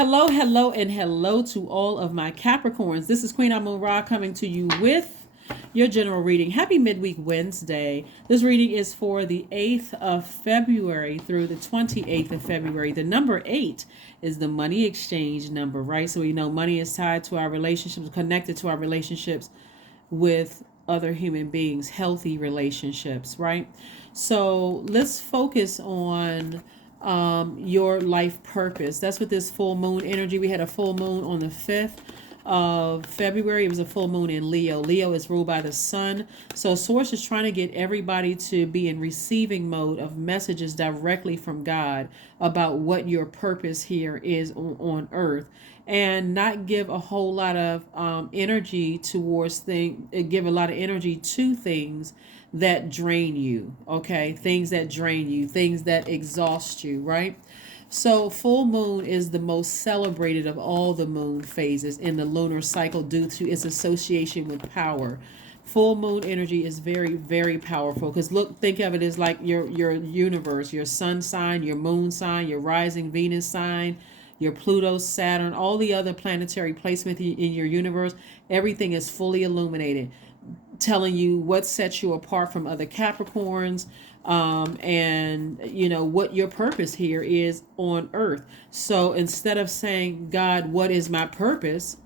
Hello, hello, and hello to all of my Capricorns. This is Queen Amun Ra coming to you with your general reading. Happy Midweek Wednesday. This reading is for the 8th of February through the 28th of February. The number 8 is the money exchange number, right? So we know money is tied to our relationships, connected to our relationships with other human beings, healthy relationships, right? So let's focus on your life purpose. That's what this full moon energy. We had a full moon on the 5th of February. It was a full moon in Leo. Leo is ruled by the sun. So Source is trying to get everybody to be in receiving mode of messages directly from God about what your purpose here is on earth, and not give a whole lot of energy towards things, give a lot of energy to things that drain you, okay? Things that drain you, things that exhaust you, right? So full moon is the most celebrated of all the moon phases in the lunar cycle due to its association with power. Full moon energy is very, very powerful because think of it as like your universe, your sun sign, your moon sign, your rising Venus sign, your Pluto, Saturn, all the other planetary placement in your universe. Everything is fully illuminated, telling you what sets you apart from other Capricorns, and what your purpose here is on earth. So instead of saying, God, what is my purpose?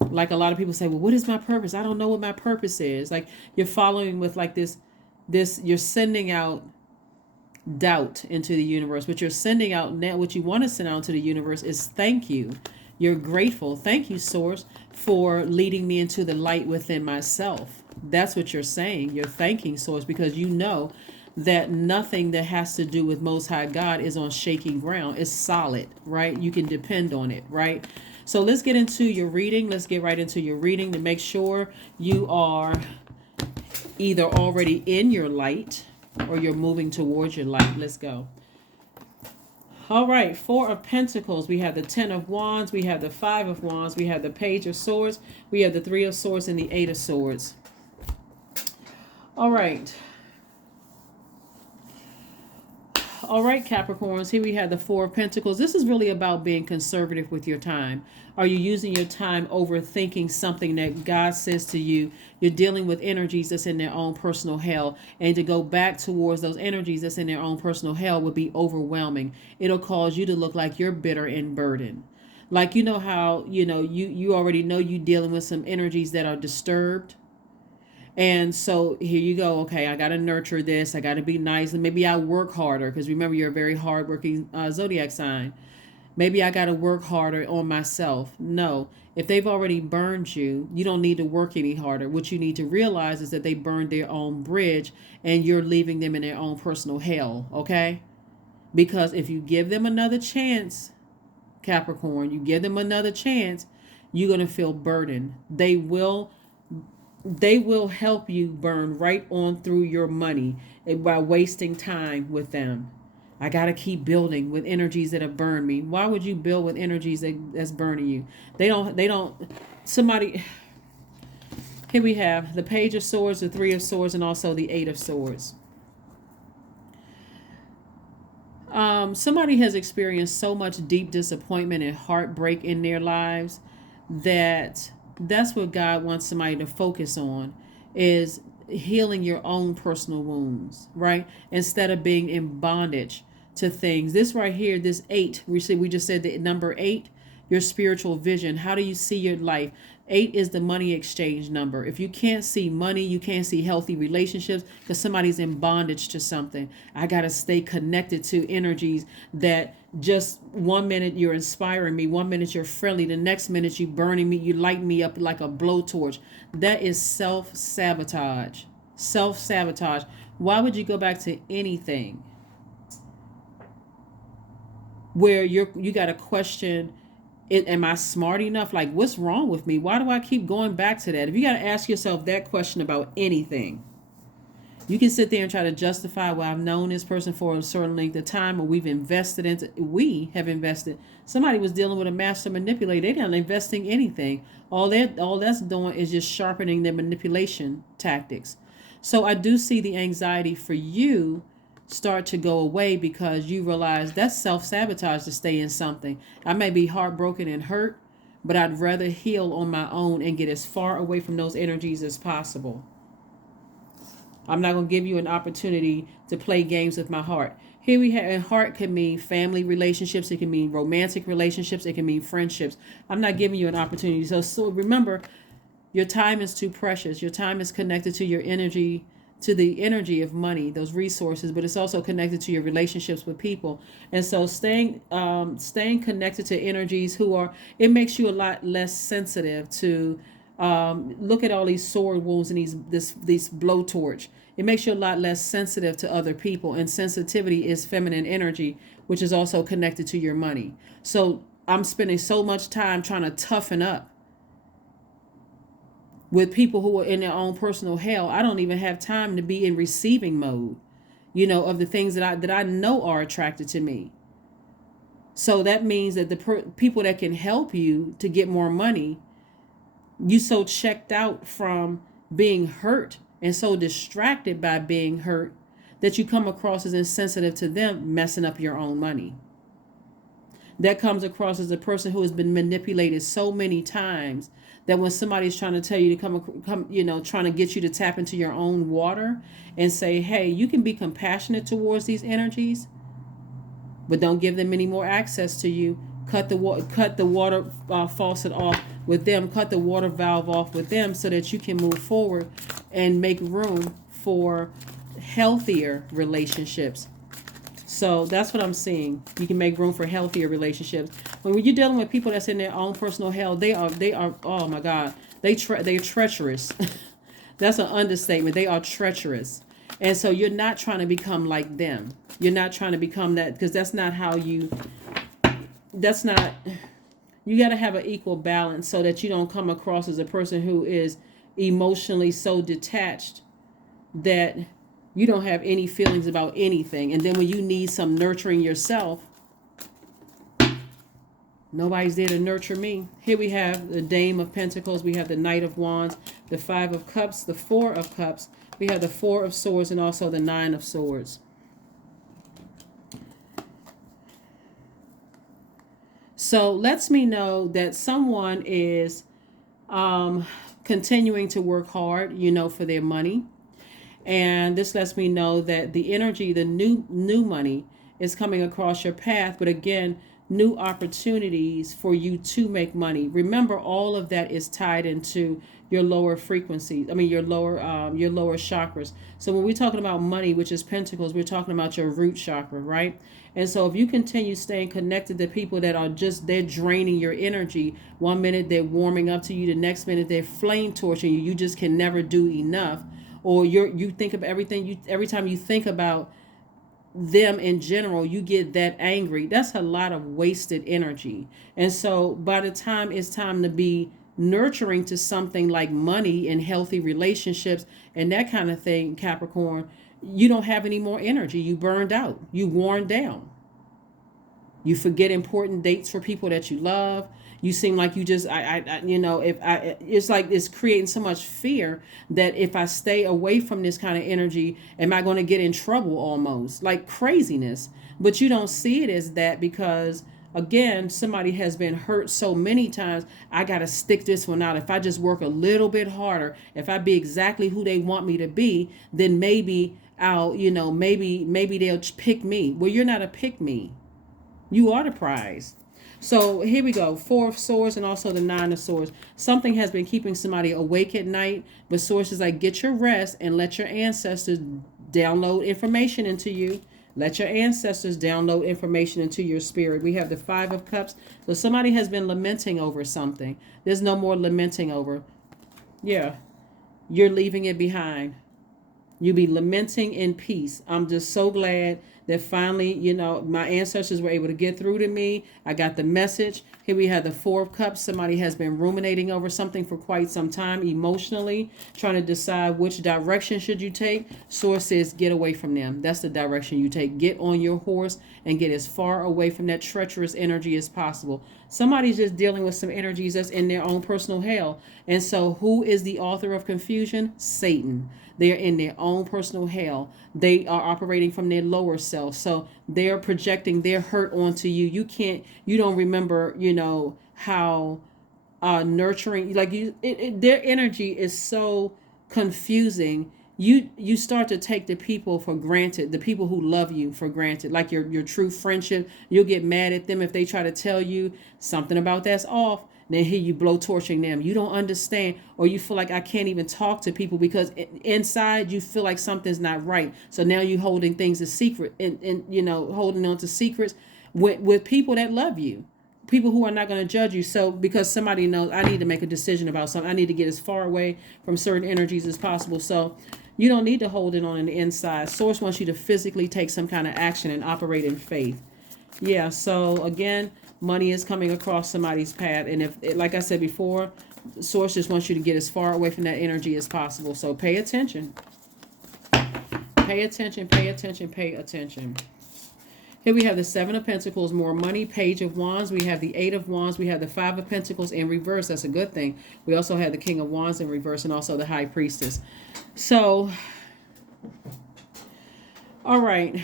Like a lot of people say, well, what is my purpose? I don't know what my purpose is. Like you're following with like this, you're sending out doubt into the universe. What you're sending out now, what you want to send out to the universe is thank you. You're grateful. Thank you, Source, for leading me into the light within myself. That's what you're saying. You're thanking Source because you know that nothing that has to do with Most High God is on shaky ground. It's solid, right? You can depend on it, right? So let's get into your reading. Let's get right into your reading to make sure you are either already in your light or you're moving towards your light. Let's go. All right, Four of Pentacles. We have the Ten of Wands. We have the Five of Wands. We have the Page of Swords. We have the Three of Swords and the Eight of Swords. All right. All right, Capricorns, here we have the Four of Pentacles. This is really about being conservative with your time. Are you using your time overthinking something that God says to you? You're dealing with energies that's in their own personal hell. And to go back towards those energies that's in their own personal hell would be overwhelming. It'll cause you to look like you're bitter and burdened. Like, you know how, you already know you're dealing with some energies that are disturbed. And so here you go. Okay, I got to nurture this. I got to be nice. And maybe I work harder because remember, you're a very hardworking Zodiac sign. Maybe I got to work harder on myself. No, if they've already burned you, you don't need to work any harder. What you need to realize is that they burned their own bridge and you're leaving them in their own personal hell. Okay, because if you give them another chance, Capricorn, you give them another chance, you're going to feel burdened. They will help you burn right on through your money by wasting time with them. I got to keep building with energies that have burned me. Why would you build with energies that's burning you? Somebody, here we have the Page of Swords, the Three of Swords, and also the Eight of Swords. Somebody has experienced so much deep disappointment and heartbreak in their lives that's what God wants somebody to focus on, is healing your own personal wounds, right? Instead of being in bondage to things. This right here, this 8, we just said the number 8, your spiritual vision. How do you see your life? 8 is the money exchange number. If you can't see money, you can't see healthy relationships because somebody's in bondage to something. I got to stay connected to energies that just 1 minute you're inspiring me, 1 minute you're friendly, the next minute you burning me, you light me up like a blowtorch. That is self-sabotage. Self-sabotage. Why would you go back to anything where you got to question, am I smart enough? Like, what's wrong with me? Why do I keep going back to that? If you got to ask yourself that question about anything, you can sit there and try to justify, well, I've known this person for a certain length of time, or we have invested. Somebody was dealing with a master manipulator. They're not investing anything. All that's doing is just sharpening their manipulation tactics. So I do see the anxiety for you start to go away because you realize that's self-sabotage to stay in something. I may be heartbroken and hurt, but I'd rather heal on my own and get as far away from those energies as possible. I'm not going to give you an opportunity to play games with my heart. Here we have, and heart can mean family relationships. It can mean romantic relationships. It can mean friendships. I'm not giving you an opportunity. So remember, your time is too precious. Your time is connected to your energy, to the energy of money, those resources, but it's also connected to your relationships with people. And so staying connected to energies who are, it makes you a lot less sensitive to, look at all these sword wounds and these blowtorch. It makes you a lot less sensitive to other people, and sensitivity is feminine energy, which is also connected to your money. So I'm spending so much time trying to toughen up with people who are in their own personal hell. I don't even have time to be in receiving mode, of the things that I know are attracted to me. So that means that the people that can help you to get more money, you so checked out from being hurt and so distracted by being hurt that you come across as insensitive to them messing up your own money. That comes across as a person who has been manipulated so many times that when somebody's trying to tell you to come, trying to get you to tap into your own water and say, hey, you can be compassionate towards these energies, but don't give them any more access to you. Cut the water faucet off with them. Cut the water valve off with them so that you can move forward and make room for healthier relationships. So that's what I'm seeing. You can make room for healthier relationships. When you're dealing with people that's in their own personal hell, they are oh my God, they're treacherous. That's an understatement. They are treacherous. And so you're not trying to become like them. You're not trying to become that, because that's not how you got to have an equal balance so that you don't come across as a person who is emotionally so detached that you don't have any feelings about anything. And then when you need some nurturing yourself, nobody's there to nurture me. Here we have the Dame of Pentacles. We have the Knight of Wands, the Five of Cups, the Four of Cups. We have the Four of Swords and also the Nine of Swords. So lets me know that someone is continuing to work hard, for their money. And this lets me know that the energy, the new money is coming across your path. But again, new opportunities for you to make money. Remember, all of that is tied into your lower frequencies. Your lower chakras. So when we're talking about money, which is Pentacles, we're talking about your root chakra, right? And so if you continue staying connected to people that are they're draining your energy. One minute they're warming up to you, the next minute they're flame torching you. You just can never do enough. Or you think of everything, every time you think about them in general, you get that angry. That's a lot of wasted energy. And so by the time it's time to be nurturing to something like money and healthy relationships and that kind of thing, Capricorn, you don't have any more energy. You burned out. You worn down. You forget important dates for people that you love. You seem like you just, it's like it's creating so much fear that if I stay away from this kind of energy, am I going to get in trouble almost? Like craziness. But you don't see it as that because, again, somebody has been hurt so many times. I got to stick this one out. If I just work a little bit harder, if I be exactly who they want me to be, then maybe maybe they'll pick me. Well, you're not a pick me. You are the prize. So here we go. Four of Swords and also the Nine of Swords. Something has been keeping somebody awake at night, but Swords is like, get your rest and let your ancestors download information into you. Let your ancestors download information into your spirit. We have the Five of Cups. So somebody has been lamenting over something. There's no more lamenting over. Yeah, you're leaving it behind. You be lamenting in peace. I'm just so glad that finally, my ancestors were able to get through to me. I got the message. Here we have the Four of Cups. Somebody has been ruminating over something for quite some time, emotionally, trying to decide which direction should you take. Source says, get away from them. That's the direction you take. Get on your horse and get as far away from that treacherous energy as possible. Somebody's just dealing with some energies that's in their own personal hell. And so who is the author of confusion? Satan. They're in their own personal hell. They are operating from their lower self. So they're projecting their hurt onto you. You don't remember, how nurturing, like their energy is so confusing. You start to take the people for granted, the people who love you for granted, like your true friendship. You'll get mad at them if they try to tell you something about that's off. Then here you blow torching them. You don't understand, or you feel like I can't even talk to people because inside you feel like something's not right. So now you're holding things a secret and holding on to secrets with people that love you, people who are not going to judge you. So because somebody knows I need to make a decision about something, I need to get as far away from certain energies as possible. So you don't need to hold it on the inside. Source wants you to physically take some kind of action and operate in faith. Yeah, so again, money is coming across somebody's path. And if, like I said before, Source just wants you to get as far away from that energy as possible. So pay attention. Pay attention, pay attention, pay attention. Here we have the Seven of Pentacles, more money, Page of Wands. We have the Eight of Wands. We have the Five of Pentacles in reverse. That's a good thing. We also have the King of Wands in reverse and also the High Priestess. So, all right.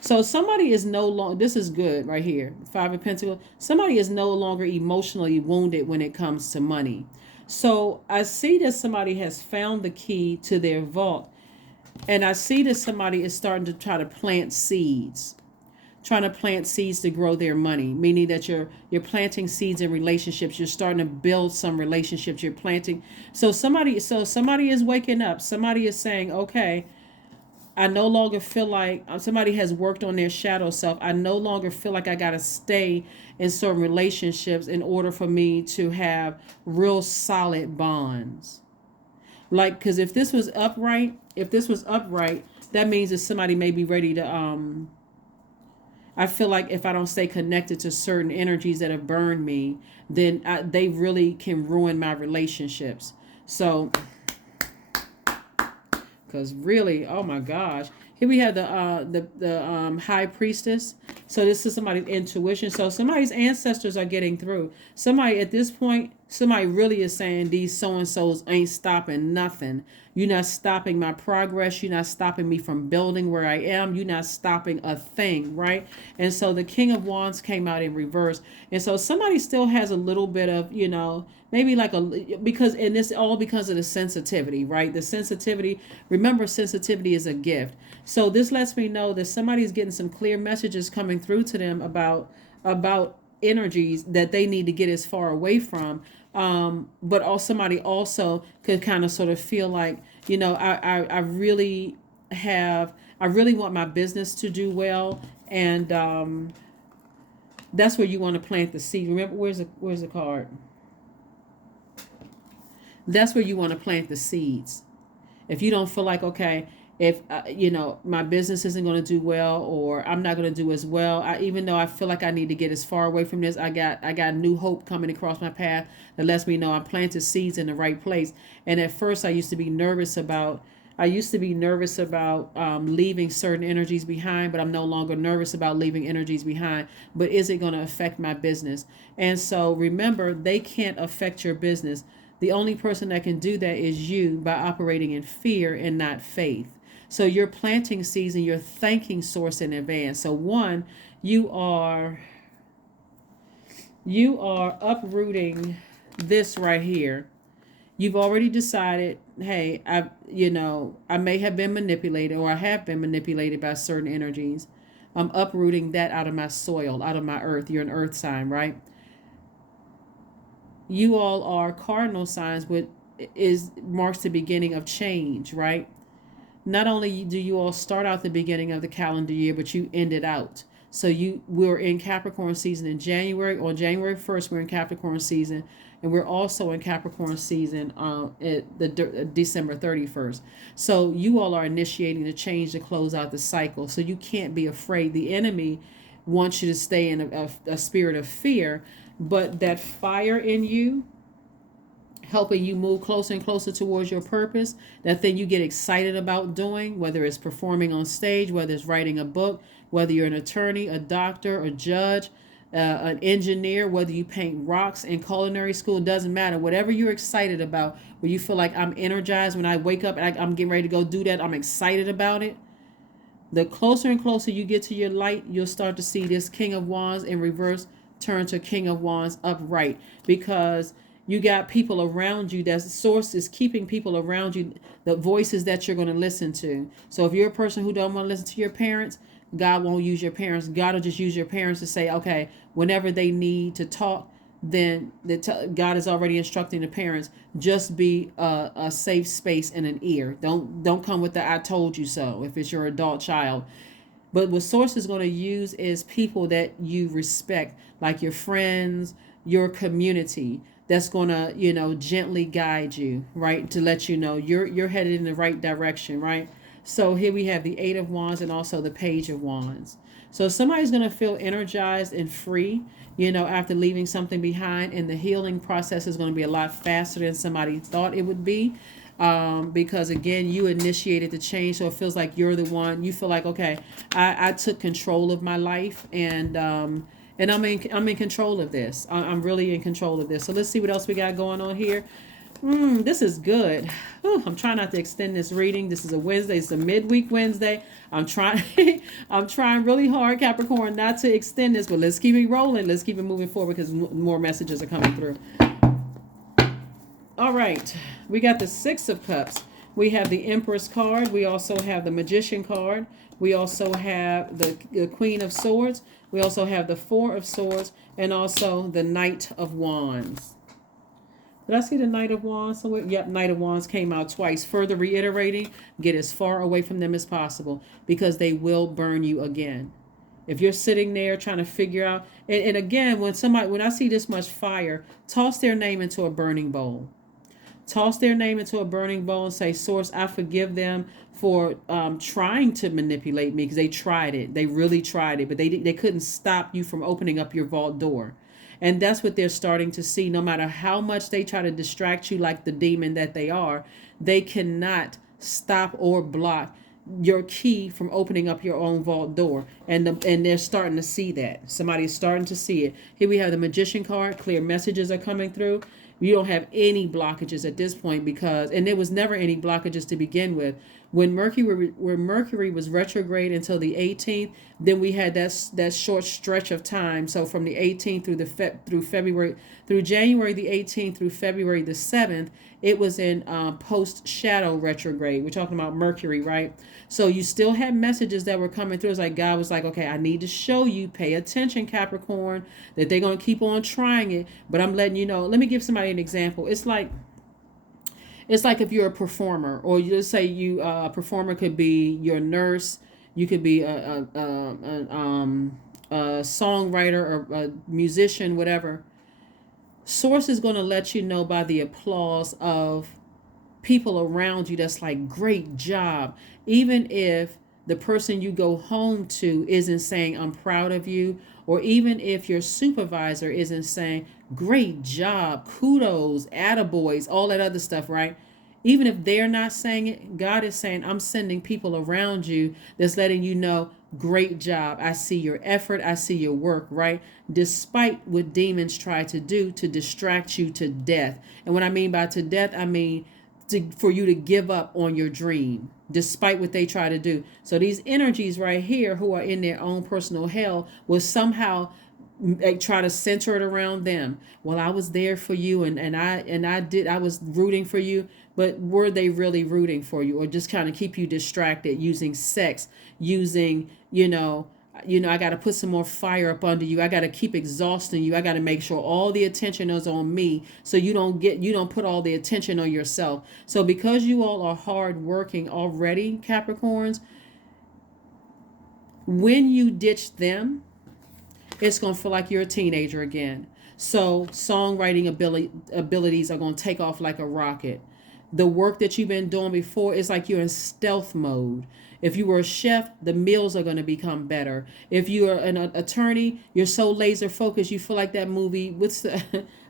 So somebody is no longer, this is good right here, Five of Pentacles. Somebody is no longer emotionally wounded when it comes to money. So I see that somebody has found the key to their vault. And I see that somebody is starting to try to plant seeds. Trying to plant seeds to grow their money, meaning that you're planting seeds in relationships. You're starting to build some relationships. You're planting. So somebody is waking up. Somebody is saying, okay, I no longer feel like somebody has worked on their shadow self. I no longer feel like I got to stay in certain relationships in order for me to have real solid bonds. Like, because if this was upright, that means that somebody may be ready to, I feel like if I don't stay connected to certain energies that have burned me, then they really can ruin my relationships. So, because really, oh my gosh, here we have the High Priestess. So this is somebody's intuition. So somebody's ancestors are getting through. Somebody at this point, somebody really is saying these so-and-sos ain't stopping nothing. You're not stopping my progress. You're not stopping me from building where I am. You're not stopping a thing, right? And so the King of Wands came out in reverse. And so somebody still has a little bit of, maybe like and this all because of the sensitivity, right? The sensitivity, remember, sensitivity is a gift. So this lets me know that somebody's getting some clear messages coming through to them about energies that they need to get as far away from. But also somebody also could kind of sort of feel like, I really want my business to do well. And that's where you want to plant the seed. Remember, where's the card? That's where you want to plant the seeds. If you don't feel like, okay, if my business isn't going to do well, or I'm not going to do as well, even though I feel like I need to get as far away from this, I got new hope coming across my path that lets me know I planted seeds in the right place. And at first I used to be nervous about leaving certain energies behind, but I'm no longer nervous about leaving energies behind. But is it going to affect my business? And so remember, they can't affect your business. The only person that can do that is you, by operating in fear and not faith. So you're planting seeds and you're thanking Source in advance. So one, you are uprooting this right here. You've already decided, hey, I may have been manipulated, or I have been manipulated by certain energies. I'm uprooting that out of my soil, out of my earth. You're an earth sign, right? You all are cardinal signs, which marks the beginning of change, right? Not only do you all start out the beginning of the calendar year, but you end it out. So we're in Capricorn season in January. On January 1st, we're in Capricorn season, and we're also in Capricorn season at December 31st. So you all are initiating the change to close out the cycle. So you can't be afraid. The enemy wants you to stay in a spirit of fear, but that fire in you, helping you move closer and closer towards your purpose, that thing you get excited about doing, whether it's performing on stage, whether it's writing a book, whether you're an attorney, a doctor, a judge, an engineer, whether you paint rocks in culinary school, doesn't matter. Whatever you're excited about, where you feel like I'm energized when I wake up and I'm getting ready to go do that, I'm excited about it. The closer and closer you get to your light, you'll start to see this King of Wands in reverse turn to King of Wands upright, because you got people around you. That source is keeping people around you, the voices that you're going to listen to. So if you're a person who don't want to listen to your parents, God won't use your parents. God will just use your parents to say, okay, whenever they need to talk, then God is already instructing the parents, just be a safe space and an ear. Don't come with the I told you so if it's your adult child. But what source is going to use is people that you respect, like your friends, your community, that's going to, gently guide you, right? To let you know you're headed in the right direction, right? So here we have the Eight of Wands and also the Page of Wands. So somebody's going to feel energized and free, after leaving something behind, and the healing process is going to be a lot faster than somebody thought it would be. Because again, you initiated the change, so it feels like you're the one. You feel like, okay, I took control of my life, and I'm in control of this. I'm really in control of this. So let's see what else we got going on here. This is good. I'm trying not to extend this reading. This is a Wednesday. It's a midweek Wednesday. I'm trying I'm trying really hard, Capricorn, not to extend this, but let's keep it rolling. Let's keep it moving forward, because more messages are coming through. All right. We got the Six of Cups. We have the Empress card. We also have the Magician card. We also have the Queen of Swords. We also have the Four of Swords, and also the Knight of Wands. Did I see the Knight of Wands somewhere? Yep, Knight of Wands came out twice. Further reiterating, get as far away from them as possible, because they will burn you again. If you're sitting there trying to figure out, and again, when I see this much fire, toss their name into a burning bowl. Toss their name into a burning bowl and say, Source, I forgive them for trying to manipulate me, because they tried it. They really tried it, but they couldn't stop you from opening up your vault door. And that's what they're starting to see. No matter how much they try to distract you like the demon that they are, they cannot stop or block your key from opening up your own vault door. And they're starting to see that. Somebody's starting to see it. Here we have the Magician card. Clear messages are coming through. You don't have any blockages at this point, and there was never any blockages to begin with. When Mercury was retrograde until the 18th, then we had that short stretch of time. So from the 18th through January the 18th through February the 7th, it was in post shadow retrograde. We're talking about Mercury, right? So you still had messages that were coming through. It's like God was like, okay, I need to show you, pay attention, Capricorn, that they're going to keep on trying it. But I'm letting you know. Let me give somebody an example. It's like if you're a performer, or you just say a performer could be your nurse, you could be a songwriter or a musician, whatever. Source is going to let you know by the applause of people around you that's like, great job. Even if the person you go home to isn't saying, I'm proud of you, or even if your supervisor isn't saying, great job, kudos, attaboys, all that other stuff, right? Even if they're not saying it, God is saying, I'm sending people around you that's letting you know, great job. I see your effort. I see your work, right? Despite what demons try to do to distract you to death. And what I mean by to death, I mean for you to give up on your dream, despite what they try to do. So these energies right here, who are in their own personal hell, will somehow try to center it around them. Well, I was there for you, and I was rooting for you, but were they really rooting for you, or just kind of keep you distracted using sex, using, I got to put some more fire up under you. I got to keep exhausting you. I got to make sure all the attention is on me, so you don't put all the attention on yourself. So because you all are hard working already, Capricorns, When you ditch them, it's going to feel like you're a teenager again. So songwriting abilities are going to take off like a rocket. The work that you've been doing before is like you're in stealth mode. If you were a chef, the meals are going to become better. If you are an attorney, you're so laser focused. You feel like that movie. What's the?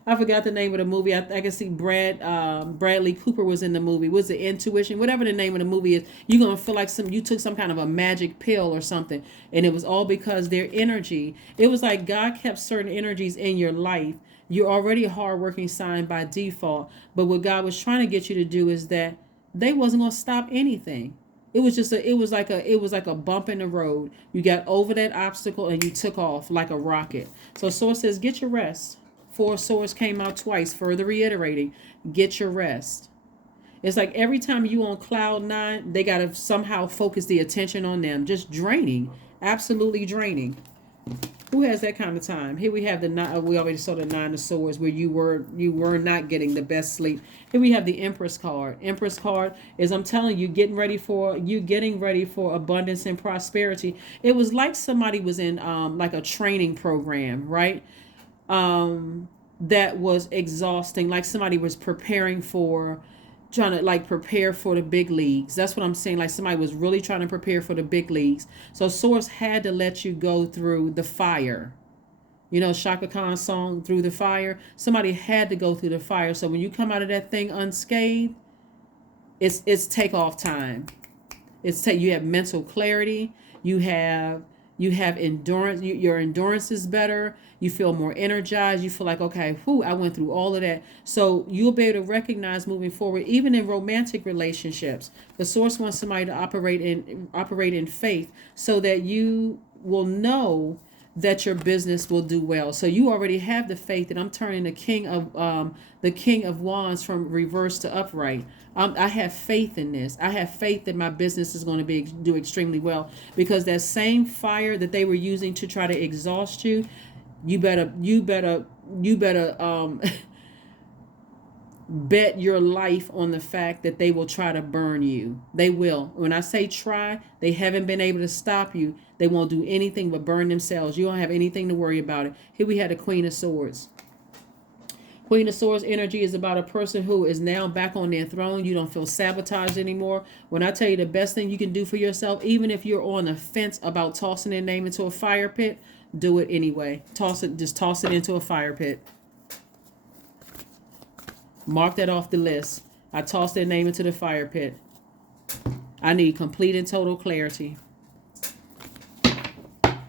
I forgot the name of the movie. I can see Bradley Cooper was in the movie. What's the Intuition? Whatever the name of the movie is, you're gonna feel like you took some kind of a magic pill or something, and it was all because their energy. It was like God kept certain energies in your life. You're already a hardworking sign by default, but what God was trying to get you to do is that they wasn't gonna stop anything. It was just it was like a bump in the road. You got over that obstacle and you took off like a rocket. So Source says, get your rest. Four Swords came out twice, further reiterating, get your rest. It's like every time you on cloud nine, they gotta somehow focus the attention on them. Just draining, absolutely draining. Who has that kind of time? Here we have the nine. We already saw the Nine of Swords, where you were not getting the best sleep. Here we have the Empress card. Empress card is, I'm telling you, getting ready for abundance and prosperity. It was like somebody was in like a training program, right? That was exhausting. Like somebody was preparing for, trying to like prepare for the big leagues. That's what I'm saying. Like somebody was really trying to prepare for the big leagues. So Source had to let you go through the fire. You know, Shaka Khan's song, Through the Fire. Somebody had to go through the fire. So when you come out of that thing unscathed, it's takeoff time. You have mental clarity. You have endurance. Your endurance is better. You feel more energized. You feel like, okay, I went through all of that. So you'll be able to recognize moving forward, even in romantic relationships. The Source wants somebody to operate in faith, so that you will know that your business will do well. So you already have the faith that I'm turning the King of Wands from reverse to upright. I have faith in this. I have faith that my business is going to do extremely well, because that same fire that they were using to try to exhaust you, you better bet your life on the fact that they will try to burn you. They will. When I say try, they haven't been able to stop you. They won't do anything but burn themselves. You don't have anything to worry about it. Here we had the Queen of Swords. Queen of Swords energy is about a person who is now back on their throne. You don't feel sabotaged anymore. When I tell you the best thing you can do for yourself, even if you're on the fence about tossing their name into a fire pit, do it anyway. Just toss it into a fire pit. Mark that off the list. I tossed their name into the fire pit. I need complete and total clarity,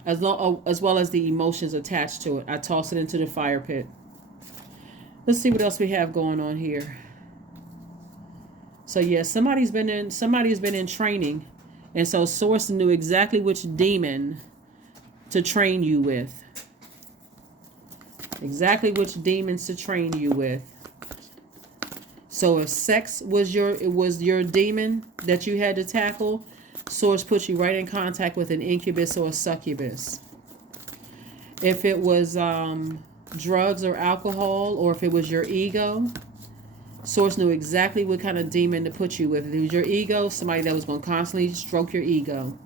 as well as the emotions attached to it. I toss it into the fire pit. Let's see what else we have going on here. So yeah, somebody's been in training, and so Source knew exactly which demon to train you with. Exactly which demons to train you with. So if sex was your demon that you had to tackle, Source put you right in contact with an incubus or a succubus. If it was drugs or alcohol, or if it was your ego, Source knew exactly what kind of demon to put you with. If it was your ego, somebody that was going to constantly stroke your ego.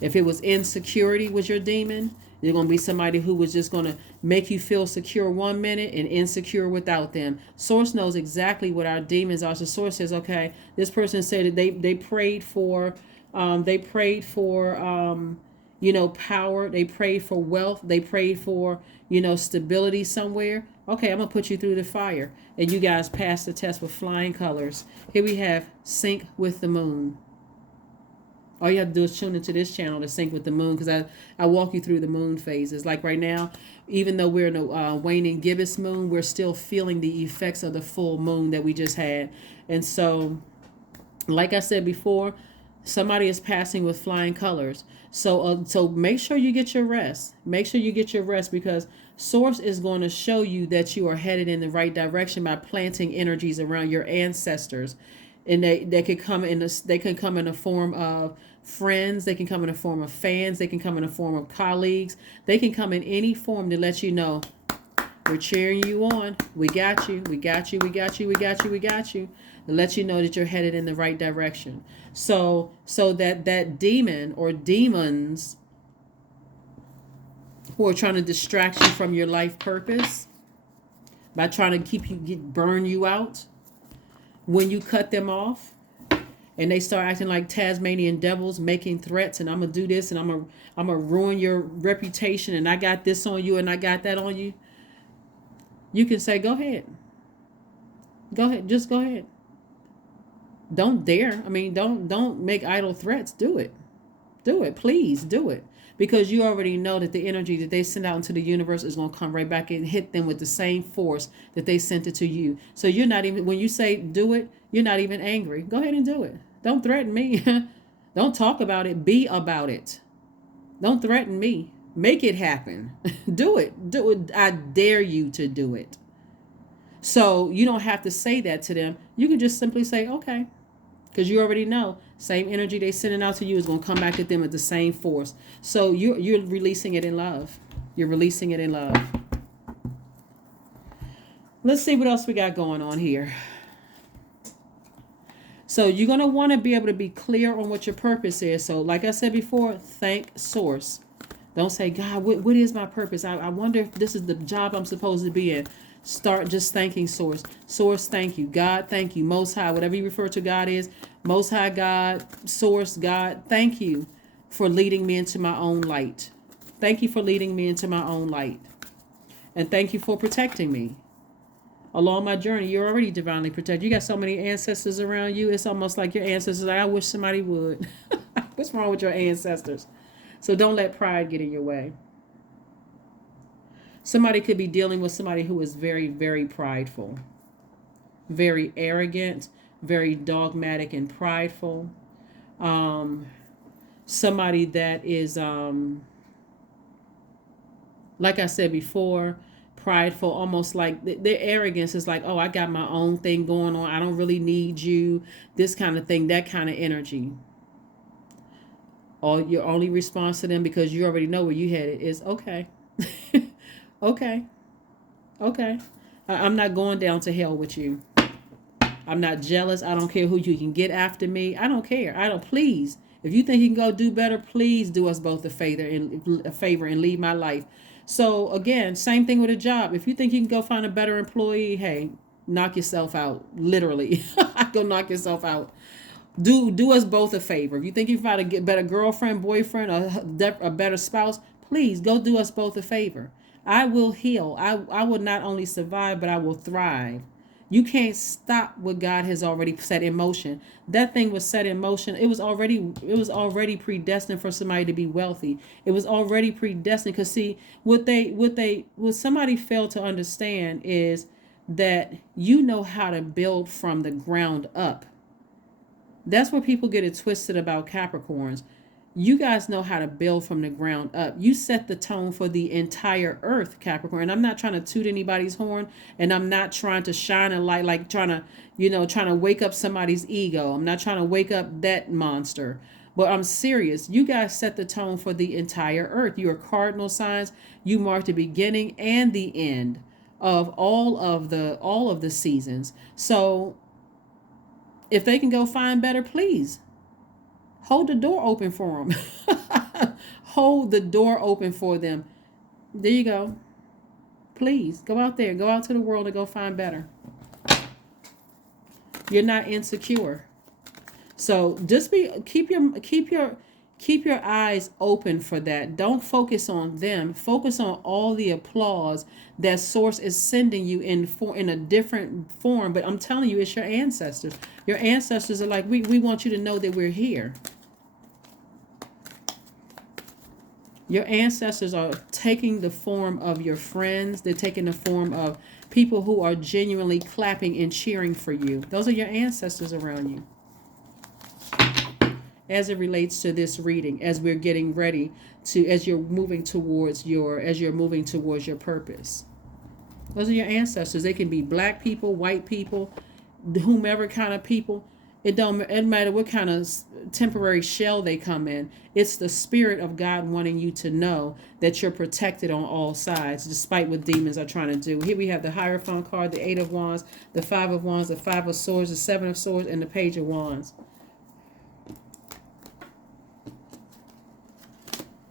If it was insecurity was your demon, you're going to be somebody who was just going to make you feel secure one minute and insecure without them. Source knows exactly what our demons are. So Source says, okay, this person said that they prayed for power. They prayed for wealth. They prayed for, stability somewhere. Okay, I'm going to put you through the fire. And you guys passed the test with flying colors. Here we have Sync with the Moon. All you have to do is tune into this channel to sync with the moon, because I walk you through the moon phases. Like right now, even though we're in a waning gibbous moon, we're still feeling the effects of the full moon that we just had. And so, like I said before, somebody is passing with flying colors. So make sure you get your rest. Make sure you get your rest, because Source is going to show you that you are headed in the right direction by planting energies around your ancestors. And they can come in a form of friends, they can come in a form of fans, they can come in a form of colleagues, they can come in any form to let you know We're cheering you on. We got you. We got you. We got you. We got you. We got you. To let you know that you're headed in the right direction. So that demon or demons who are trying to distract you from your life purpose by trying to keep you burn you out, when you cut them off and they start acting like Tasmanian devils, making threats, and I'm gonna do this, and I'm gonna ruin your reputation, and I got this on you and I got that on you, you can say, go ahead, just go ahead. Don't dare. I mean, don't make idle threats. Do it. Please do it. Because you already know that the energy that they send out into the universe is going to come right back and hit them with the same force that they sent it to you. So you're not even, when you say do it, you're not even angry. Go ahead and do it. Don't threaten me. Don't talk about it. Be about it. Don't threaten me. Make it happen. Do it. I dare you to do it. So you don't have to say that to them. You can just simply say, okay. Because you already know, same energy they sending out to you is going to come back at them at the same force. So you're releasing it in love. You're releasing it in love. Let's see what else we got going on here. So you're going to want to be able to be clear on what your purpose is. So like I said before, thank source. Don't say, God, what is my purpose? I wonder if this is the job I'm supposed to be in. Start just thanking source. Source, thank you. God, thank you. Most High, whatever you refer to God is. Most High God, source, God, thank you for leading me into my own light. Thank you for leading me into my own light. And thank you for protecting me. Along my journey, you're already divinely protected. You got so many ancestors around you. It's almost like your ancestors. I wish somebody would. What's wrong with your ancestors? So don't let pride get in your way. Somebody could be dealing with somebody who is very, very prideful, very arrogant, very dogmatic and prideful. Somebody that is, like I said before, prideful, almost like their arrogance is like, oh, I got my own thing going on. I don't really need you. This kind of thing, that kind of energy. Your only response to them, because you already know where you headed, is okay. Okay. I'm not going down to hell with you. I'm not jealous. I don't care who you can get after me. I don't care. Please. If you think you can go do better, please do us both a favor and leave my life. So again, same thing with a job. If you think you can go find a better employee, hey, knock yourself out. Literally. Go knock yourself out. Do us both a favor. If you think you can find a better girlfriend, boyfriend, a better spouse, please go do us both a favor. I will heal. I will not only survive, but I will thrive. You can't stop what God has already set in motion. That thing was set in motion. It was already predestined for somebody to be wealthy. It was already predestined. Because see, what somebody failed to understand is that you know how to build from the ground up. That's where people get it twisted about Capricorns. You guys know how to build from the ground up. You set the tone for the entire earth, Capricorn. And I'm not trying to toot anybody's horn, and I'm not trying to shine a light, like trying to wake up somebody's ego. I'm not trying to wake up that monster. But I'm serious. You guys set the tone for the entire earth. You are cardinal signs. You mark the beginning and the end of all of the seasons. So if they can go find better, please. Hold the door open for them. Hold the door open for them. There you go. Please go out there. Go out to the world and go find better. You're not insecure. So just keep your eyes open for that. Don't focus on them. Focus on all the applause that source is sending you in a different form. But I'm telling you, it's your ancestors. Your ancestors are like, we want you to know that we're here. Your ancestors are taking the form of your friends. They're taking the form of people who are genuinely clapping and cheering for you. Those are your ancestors around you. As it relates to this reading, as we're getting ready to, as you're moving towards your purpose. Those are your ancestors. They can be black people, white people, whomever kind of people. It don't matter what kind of temporary shell they come in. It's the spirit of God wanting you to know that you're protected on all sides, despite what demons are trying to do. Here we have the Hierophant card, the Eight of Wands, the Five of Wands, the Five of Swords, the Seven of Swords, and the Page of Wands.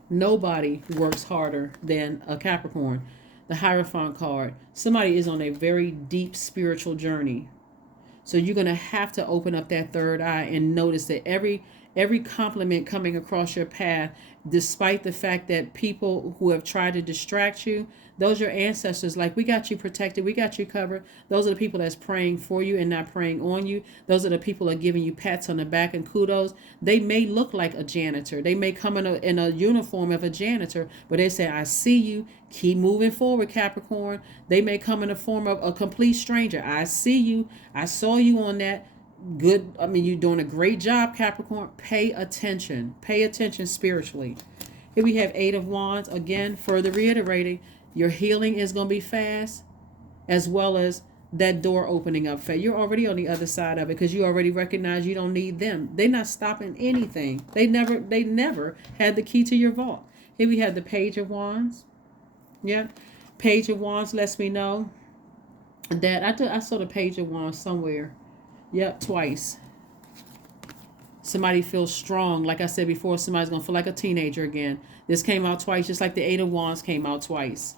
Nobody works harder than a Capricorn. The Hierophant card. Somebody is on a very deep spiritual journey. So you're going to have to open up that third eye and notice that every compliment coming across your path, despite the fact that people who have tried to distract you, those are your ancestors. Like, we got you protected, we got you covered. Those are the people that's praying for you and not praying on you. Those are the people that are giving you pats on the back and kudos. They may look like a janitor, they may come in a uniform of a janitor, but they say, I see you, keep moving forward, Capricorn. They may come in the form of a complete stranger. I see you, I saw you on that. Good. I mean, you're doing a great job, Capricorn. Pay attention spiritually. Here we have Eight of Wands. Again, further reiterating, your healing is going to be fast, as well as that door opening up fast. You're already on the other side of it, because you already recognize you don't need them. They're not stopping anything. They never had the key to your vault. Here we have the Page of Wands. Yep. Page of Wands lets me know that I saw the Page of Wands somewhere. Yep, twice. Somebody feels strong. Like I said before, somebody's going to feel like a teenager again. This came out twice, just like the Eight of Wands came out twice.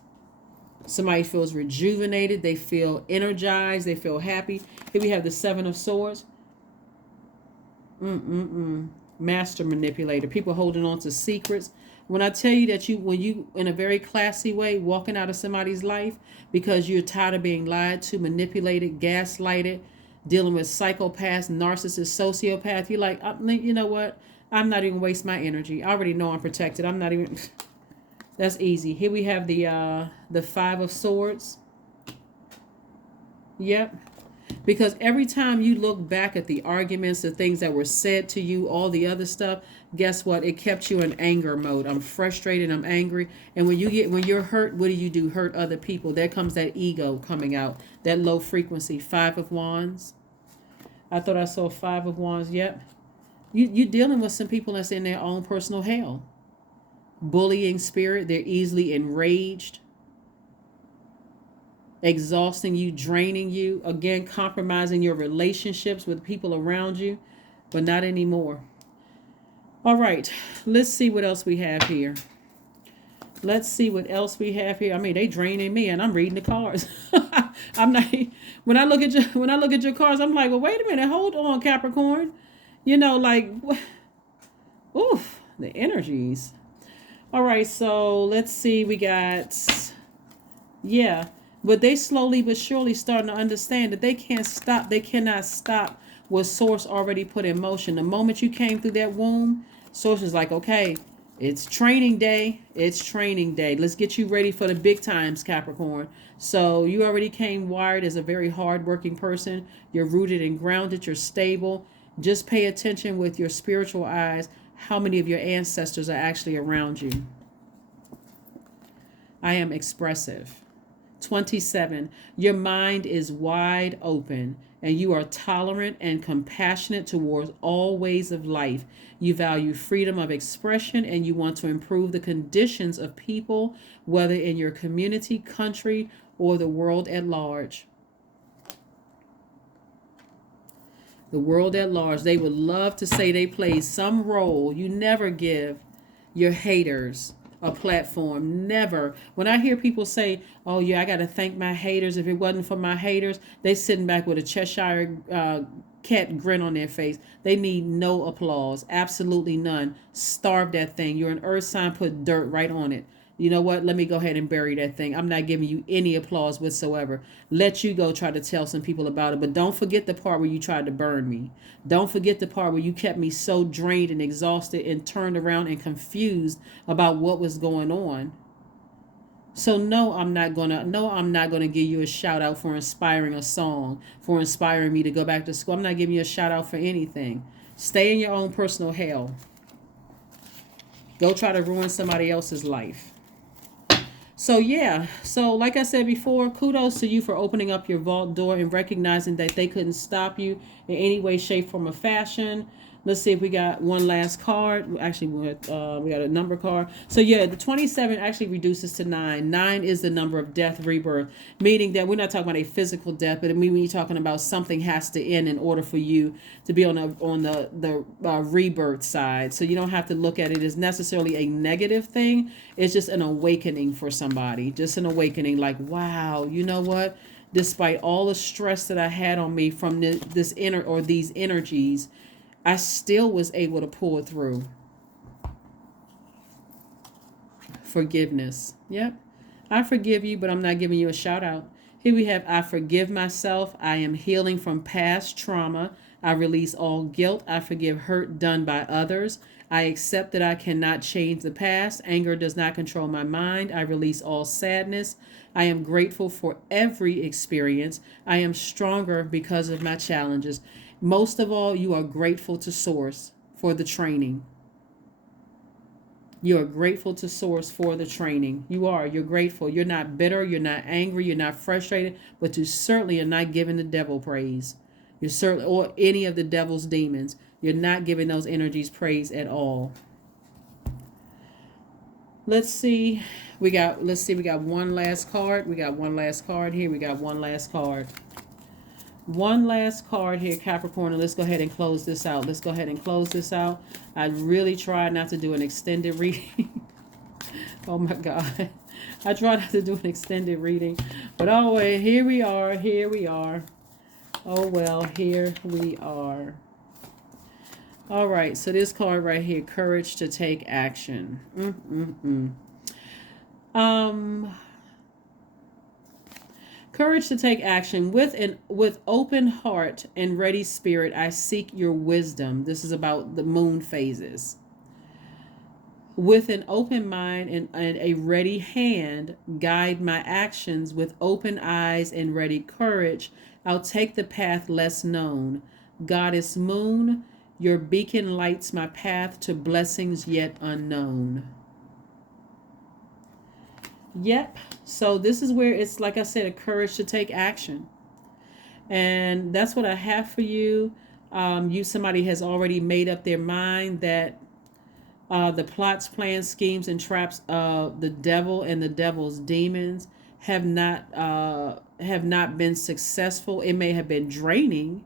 Somebody feels rejuvenated. They feel energized. They feel happy. Here we have the Seven of Swords. Master manipulator. People holding on to secrets. When I tell you that when you, in a very classy way, walking out of somebody's life because you're tired of being lied to, manipulated, gaslighted, dealing with psychopaths, narcissists, sociopaths, you're like, you know what? I'm not even waste my energy. I already know I'm protected. I'm not even. That's easy. Here we have the Five of Swords. Yep. Because every time you look back at the arguments, the things that were said to you, all the other stuff, guess what? It kept you in anger mode. I'm frustrated. I'm angry. And when you're hurt, what do? Hurt other people. There comes that ego coming out, that low frequency. Five of Wands. I thought I saw Five of Wands. Yep. You're dealing with some people that's in their own personal hell. Bullying spirit. They're easily enraged. Exhausting you, draining you, again, compromising your relationships with people around you, but not anymore. All right, let's see what else we have here. Let's see what else we have here. I mean, they draining me, and I'm reading the cards. I'm not. When I look at your cards, I'm like, well, wait a minute, hold on, Capricorn. You know, like, oof, the energies. All right, so let's see. We got, yeah. But they slowly but surely starting to understand that they can't stop. They cannot stop what Source already put in motion. The moment you came through that womb, Source is like, okay, it's training day. It's training day. Let's get you ready for the big times, Capricorn. So you already came wired as a very hardworking person. You're rooted and grounded. You're stable. Just pay attention with your spiritual eyes how many of your ancestors are actually around you. I am expressive. 27. Your mind is wide open and you are tolerant and compassionate towards all ways of life. You value freedom of expression and you want to improve the conditions of people, whether in your community, country, or the world at large. The world at large. They would love to say they played some role. You never give your haters a platform. Never. When I hear people say, oh yeah, I got to thank my haters. If it wasn't for my haters, they sitting back with a Cheshire cat grin on their face. They need no applause. Absolutely none. Starve that thing. You're an earth sign, put dirt right on it. You know what? Let me go ahead and bury that thing. I'm not giving you any applause whatsoever. Let you go try to tell some people about it. But don't forget the part where you tried to burn me. Don't forget the part where you kept me so drained and exhausted and turned around and confused about what was going on. So no, I'm not gonna give you a shout out for inspiring a song, for inspiring me to go back to school. I'm not giving you a shout out for anything. Stay in your own personal hell. Go try to ruin somebody else's life. So yeah, so like I said before, kudos to you for opening up your vault door and recognizing that they couldn't stop you in any way, shape, form, or fashion. Let's see if we got one last card. Actually, we got a number card. So yeah, the 27 actually reduces to 9. 9 is the number of death, rebirth, meaning that we're not talking about a physical death, but I mean when you're talking about something has to end in order for you to be on the rebirth side. So you don't have to look at it as necessarily a negative thing. It's just an awakening for somebody, just an awakening. Like, wow, you know what? Despite all the stress that I had on me from this inner or these energies, I still was able to pull it through. Forgiveness. Yep. I forgive you, but I'm not giving you a shout out. Here we have I forgive myself. I am healing from past trauma. I release all guilt. I forgive hurt done by others. I accept that I cannot change the past. Anger does not control my mind. I release all sadness. I am grateful for every experience. I am stronger because of my challenges. Most of all, you are grateful to Source for the training. You are grateful to Source for the training. You are. You're grateful. You're not bitter. You're not angry. You're not frustrated. But you certainly are not giving the devil praise. You're certainly, or any of the devil's demons. You're not giving those energies praise at all. Let's see. We got one last card. We got one last card here. We got one last card. One last card here, Capricorn, and let's go ahead and close this out. Let's go ahead and close this out. I really tried not to do an extended reading. Oh my God. I tried not to do an extended reading. But oh, wait, here we are. Here we are. Oh, well, here we are. All right, so this card right here, courage to take action. Courage to take action with open heart and ready spirit. I seek your wisdom. This is about the moon phases. With an open mind and a ready hand, guide my actions. With open eyes and ready courage, I'll take the path less known. Goddess Moon, your beacon lights my path to blessings yet unknown. Yep. So this is where it's, like I said, a courage to take action. And that's what I have for you. Somebody has already made up their mind that the plots, plans, schemes, and traps of the devil and the devil's demons have not been successful. It may have been draining,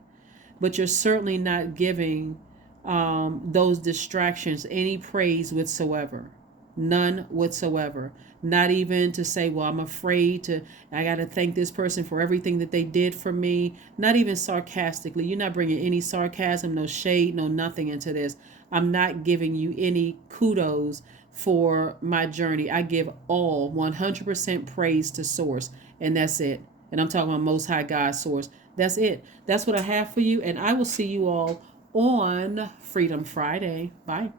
but you're certainly not giving those distractions any praise whatsoever. None whatsoever. Not even to say, well, I'm afraid to, I got to thank this person for everything that they did for me. Not even sarcastically. You're not bringing any sarcasm, no shade, no nothing into this. I'm not giving you any kudos for my journey. I give all 100% praise to Source, and that's it. And I'm talking about Most High God Source. That's it. That's what I have for you, and I will see you all on Freedom Friday. Bye.